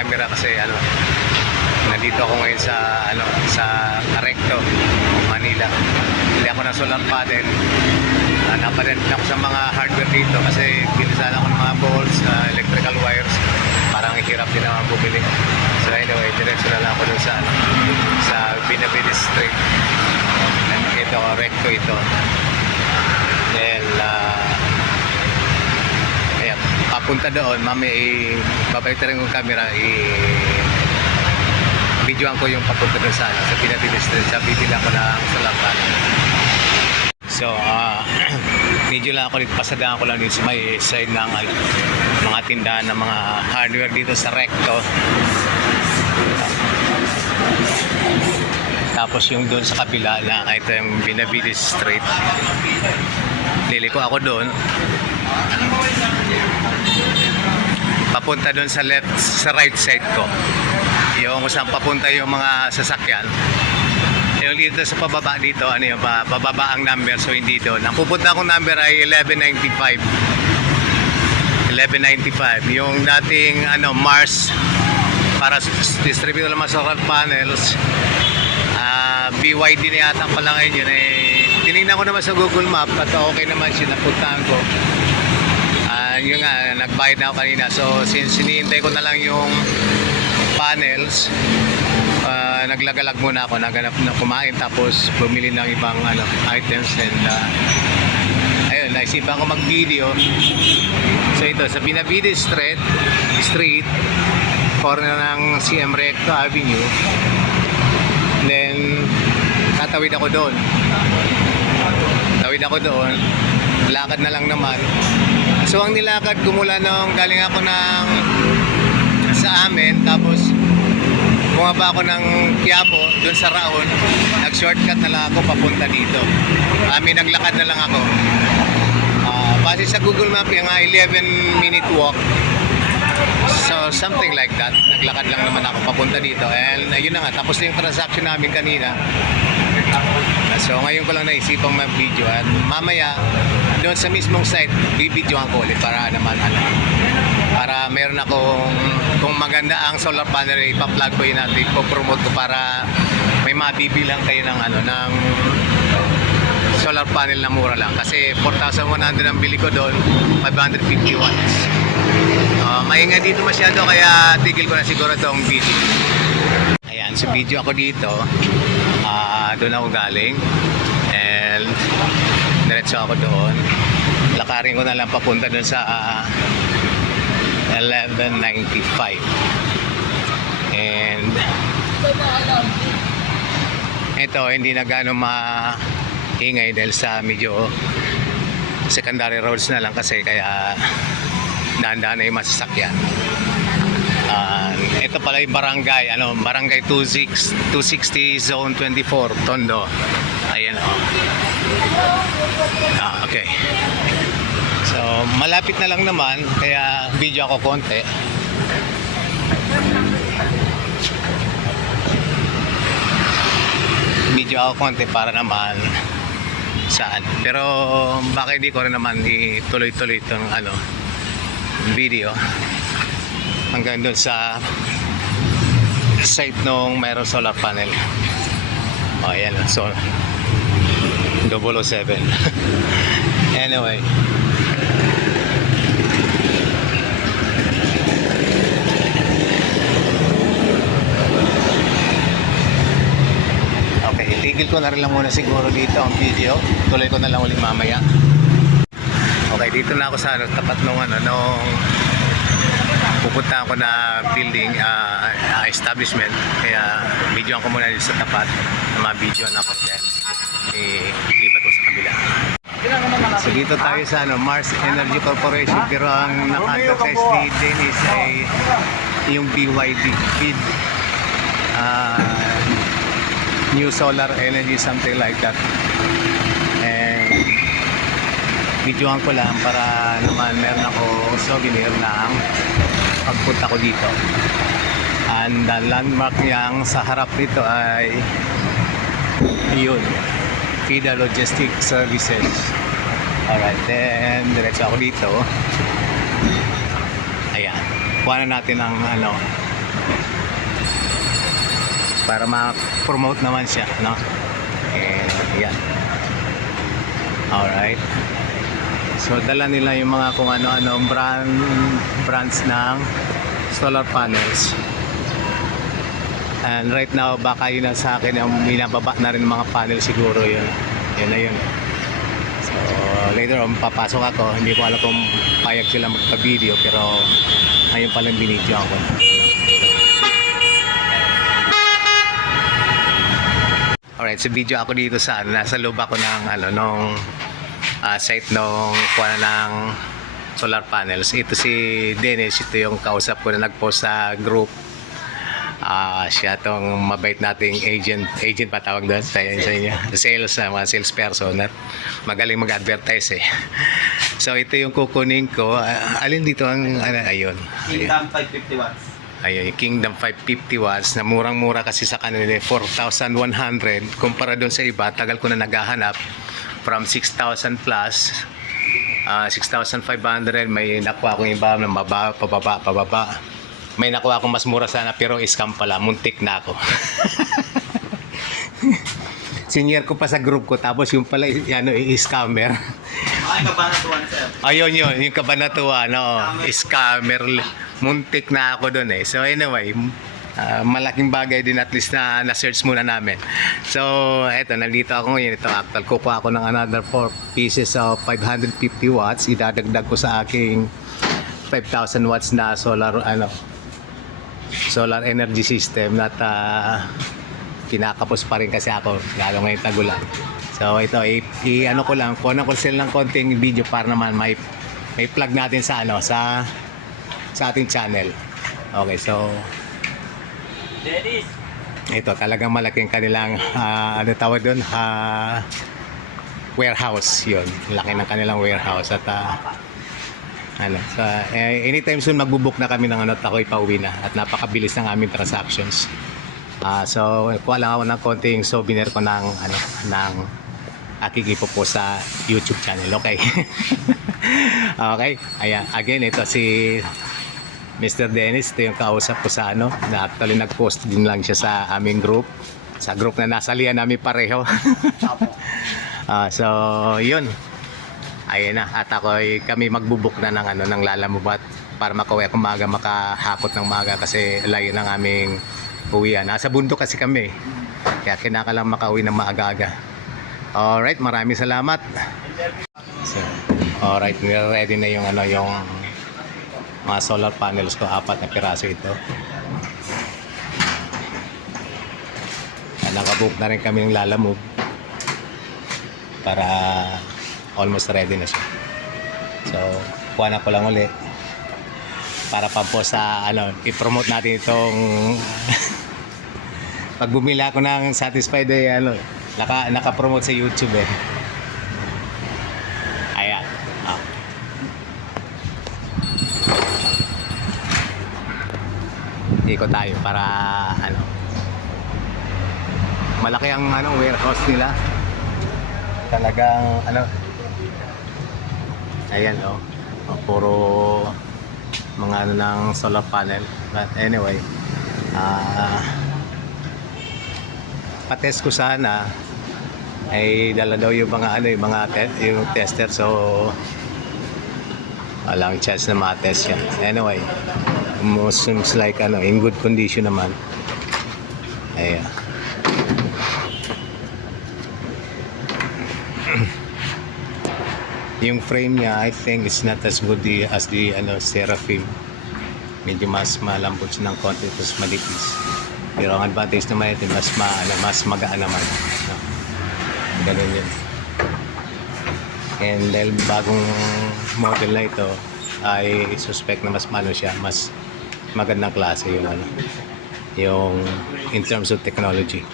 camera kasi nandito ako ngayon sa Recto, Manila. Hindi ako ng solar panel. Napadent ako sa mga hardware dito kasi bilisan ako ng mga bolts, electrical wires. Parang hirap din naman bumili. So anyway, diretso na lang ako dun sa Binavides Street. Ito, Recto ito. Then, ayan, papunta doon, mamaya babalik na rin yung camera, videoan ko yung papunta doon sa Binavides Street. Bibili ako ng solar panel. So, medyo lang ako dito, pasadaan ko lang dito sa may side ng mga tindahan ng mga hardware dito sa Recto. Tapos yung doon sa kabila na ito yung Binavides Street. Liliko ako doon. Papunta doon sa left, sa right side ko. Yung saan papunta yung mga sasakyan. Yung dito sa pababa dito, pababa ang number, so hindi doon. Ang pupunta akong number ay 1195. 1195. Yung dating Mars para distribute ng mga solar panels. BYD na yata pala ngayon yun. Tinignan ko naman sa Google Map at okay naman siya, napuntahan ko. Yun nga, nagbayad na ako kanina. So since hinihintay ko na lang yung panels, naglagalag muna ako, naganap na kumain tapos bumili ng ibang items, and ayun, naisipan ko mag video. So ito sa Binavides Street, corner ng CM Recto Avenue. Then tatawid ako doon, lakad na lang naman. So ang nilakad ko mula nung galing ako sa amin, tapos bumaba ako ng Quiapo doon sa Raon, nag-shortcut na lang ako papunta dito. Naglakad na lang ako. Base sa Google Map, yung 11-minute walk. So something like that. Naglakad lang naman ako papunta dito. And yun na nga, tapos na yung transaction namin kanina. So ngayon ko lang naisipang mag-video, at mamaya doon sa mismong site bibidyoan ko ulit para naman para meron akong, kung maganda ang solar panel, ipa-plug ko yun natin, ipo-promote ko para may mabibilang kayo ng solar panel na mura lang. Kasi 4,100 ang bili ko doon, 550 watts. Maingay dito masyado, kaya tigil ko na siguro itong video. Ayan, so video ako dito. Doon ako galing. And diretso ako doon. Lakarin ko na lang papunta doon sa 1195. And ito, hindi na gano'ng maingay dahil sa medyo secondary roads na lang kasi, kaya dahan-dahan na yung masasakyan. Ito pala yung barangay, barangay 260 zone 24 Tondo. Ayan okay. So malapit na lang naman, kaya video ako konti. Para naman saan. Pero baka hindi ko rin naman ituloy-tuloy itong video hanggang doon sa site nung mayroong solar panel. Ayan, so 007. Anyway, okay, itigil ko na rin lang muna siguro dito ang video. Tuloy ko na lang ulit mamaya. Okay, dito na ako sa tapat nung pupunta ako na building establishment, kaya videoan ko muna dito sa tapat na ma-videoan ako, then ilipat ko sa kabila. So dito tayo sa Mars Energy Corporation, pero ang naka-advertise ni Dennis ay yung BYD bid, new solar energy, something like that. And videoan ko lang para naman meron ako souvenir ng pagpunta ko dito. And the landmark niyang sa harap nito ay yun, FIDA Logistic Services. Alright, then diretso ako dito. Ayan, kuha na natin ang para ma-promote naman siya, no? And yan. Alright. So dala nila yung mga kung ano-ano brands ng solar panels. And right now baka yun na sa akin yung binababa na rin mga panel siguro yun. Yun na yun. So later on papasok ako, hindi ko alam kung payag sila magpa-video pero ayun palang binidyo ako. Alright, so video ako dito sa nasa loob ako ng nung site nung kuha ng solar panels. Ito si Dennis, ito yung kausap ko na nag-post sa group. Siya tong mabait nating agent pa tawag doon sa inyo. Sales, mga sales person at magaling mag-advertise eh. So ito yung kukunin ko. Alin dito ang ayun. Kingdom 550 watts. Ayun, yung Kingdom 550 watts na murang-mura kasi sa kanila 4,100 kumpara doon sa iba. Tagal ko na naghahanap from 6,000 plus 6,500. May nakuha akong iba ng pababa. May nakuha akong mas mura sana pero scam pala, muntik na ako. Senior ko pa sa group ko tapos yung pala scammer. Ay, kabanatuan, sir. Ayun yun, yung kabanatuan, scammer. Muntik na ako doon eh. So anyway, malaking bagay din at least na na-search muna namin. So eto, nandito ako ngayon. Ito actual, kukuha ako ng another 4 pieces of 550 watts. Idadagdag ko sa aking 5,000 watts na solar energy system at kinakapos pa rin kasi ako lalo ngayon tagulan. So ito ano ko lang, kuha ko sila ng konting video para naman may plug natin sa sa ating channel. Okay, so Dennis. ito talagang malaking kanilang ano tawag doon, warehouse yun. Laki ng kanilang warehouse at so, anytime soon magbubook na kami ng at ako'y pauwi na at napakabilis ng aming transactions. So kuha lang ako ng konting souvenir ko ng ng aking ipopost sa YouTube channel. Okay. Okay. Ayan, again ito si Mr. Dennis, ito yung kausap ko sa na actually nag-post din lang siya sa aming group. Sa group na nasalihan namin pareho. So yun. Ayun na, at kami magbubuk na ng Lalamubat para makauwi akong maaga, makahakot ng maaga kasi layo ng aming uwian. Nasa bundok kasi kami, kaya kinakalang makauwi ng maaga-aga. Alright, maraming salamat. So, alright, ready na yung yung mga solar panels ko, 4 na piraso ito. Nakabook na rin kami ng Lalamove para almost ready na siya. So, kuha na ko lang ulit para pa po sa i-promote natin itong pag bumili ako ng Satisfied naka-promote sa YouTube eh. Ayan. Ikot tayo para malaki ang warehouse nila. Talagang ayan puro mga ng solar panel. But anyway, patest ko sana ay dala daw yung mga yung tester, so walang chance na ma-test yan. Anyway, seems like in good condition naman. Ayan. Yung frame niya, I think it's not as good as the Seraphim. Medyo mas malambot siya ng konti, tapos malipis. Pero ang advantage naman ito, mas magaan naman. Ganun yun. And dahil bagong model na ito, I suspect na mas siya, mas magandang klase yung in terms of technology.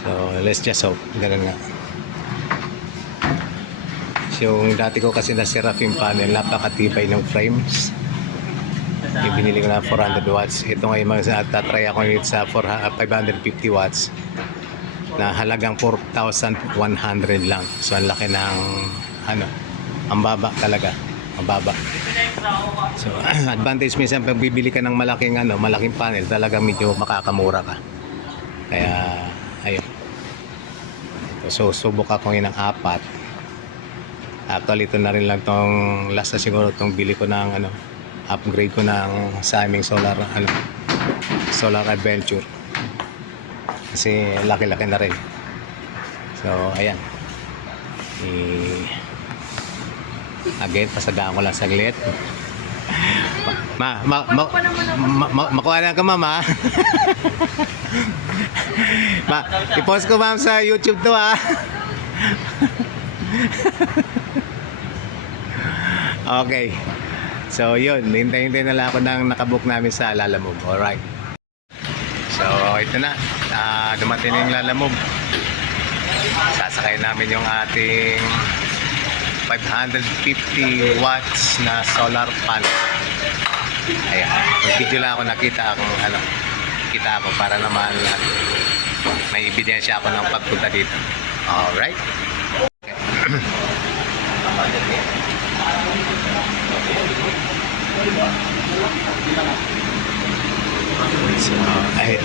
So let's just hope, ganun nga. Yung dati ko kasi na Seraphim panel, napakatibay ng frames. Yung binili ko na 400 watts. Ito ngayon tatry ako nito sa 550 watts na halagang 4,100 lang. So ang laki ng ang baba talaga. Ang baba. So advantage minsan pag bibili ka ng malaking panel, talagang medyo makakamura ka. Kaya, ayun. So, subok ako ngayon ng 4. Actually, ito na rin lang tong last na siguro itong bili ko ng upgrade ko ng sa aming solar solar adventure. Kasi laki-laki na rin. So, ayan. Again, pasagaan ko lang saglit. Makuha na ka, ma'am, ha? I-post ko, ma'am, sa YouTube to, ha? Okay. So, yun. Hintay-hintay na lang ako ng nakabook namin sa Lalamove. Alright. So, ito na. Dumating na yung Lalamove. Sasakay namin yung ating 550 watts na solar panel. Ayan. Yung video lang ako nakita akong kita ako para naman may ebidensya ako ng pagpunta dito. Alright. So, ayun.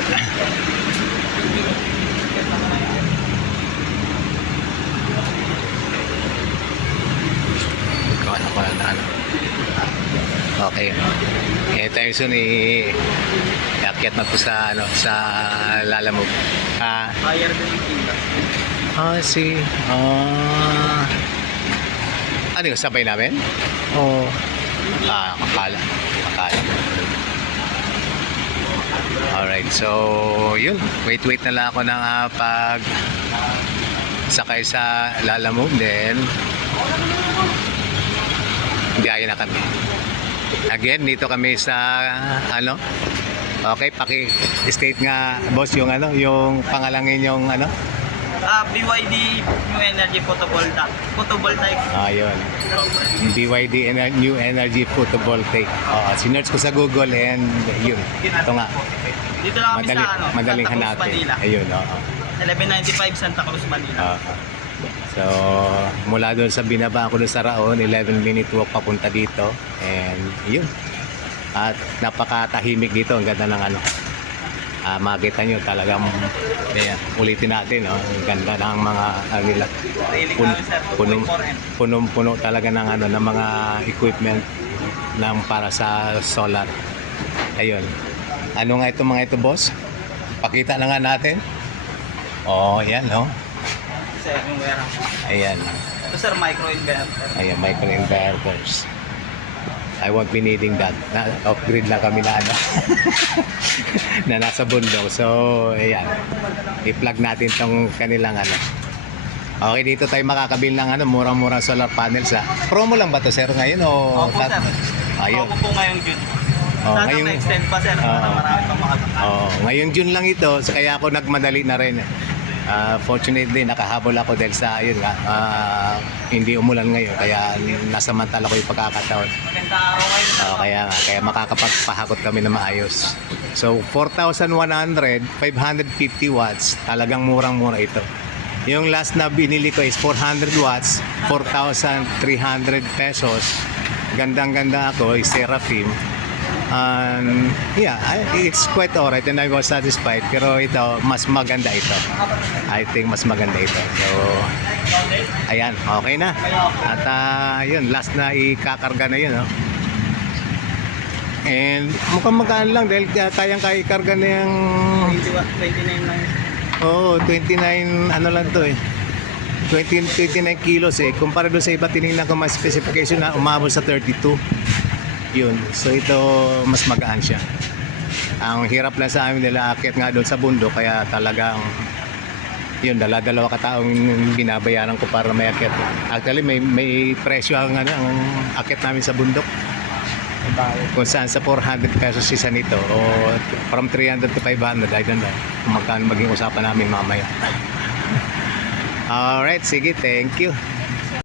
Okay. Tayo soon iakyat na po sa Lalamove. Higher than yung Kinda. See. Ano yung sabay namin? Akala. Alright, so yun. Wait na lang ako ng pag sakay sa Lalamove, then biyahe na kami. Again, dito kami sa okay, paki-state nga, boss, yung yung pangalangin yung BYD New Energy Photovoltaic. Ayun. BYD New Energy Photovoltaic. Sinerch ko sa Google and yun. Ito nga. Dito lang kami sa madaling Santa Cruz, hanapin. Manila. Ayun, 1195 Santa Cruz, Manila. So, mula doon sa binaba ako doon sa Raon, 11-minute walk papunta dito. And yun. At napakatahimik dito. Ang ganda ng makita nyo talagang ulitin natin. Ang ganda ng mga punong-puno talaga ng ng mga equipment para sa solar. Ayun. Ano nga ito mga ito, boss? Pakita na nga natin. Yan, Second warehouse. Ayan. Ito sir, micro-inverter. Ayan, micro-inverters. I won't be needing that. Off-grid lang kami na na nasa bundok. So, ayan. I-plug natin tong kanilang Okay, dito tayo makakabili ng murang-murang solar panels, ha. Promo lang ba to, sir, ngayon? Opo, sir. Ayun. Opo po ngayong June. Sana ngayong- ma-extend pa, sir. Para marami pang makakakita. Ngayong June lang ito, so kaya ako nagmadali na rin. Fortunately, nakahabol ako dahil sa hindi umulan ngayon, kaya nasamantala ko yung pagkakataon. Maganda araw ngayon. Kaya makakapagpahakot kami na maayos. So 4,100, 550 watts, talagang murang-mura ito. Yung last na binili ko is 400 watts, 4,300 pesos. Gandang-ganda ako, is Seraphim. It's quite alright and I was satisfied, pero ito, mas maganda ito. I think mas maganda ito. So, ayan, okay na. At yun, last na ikakarga na yun. And mukhang magaan lang dahil kayang-kaya ikarga na yung 29 lang. 29 lang to 29 kilos kumpara doon sa iba tinignan ko mga specification na umabot sa 32 yun. So ito mas magaan siya. Ang hirap lang sa amin nila akit nga doon sa bundok, kaya talagang yun, dalawa kataong binabayaran ko para may akit. Actually may presyo ang akit namin sa bundok. Kung saan sa 400 pesos isa nito o from 300 to 500, I don't know kung magkano maging usapan namin mamaya. Alright, sige, thank you.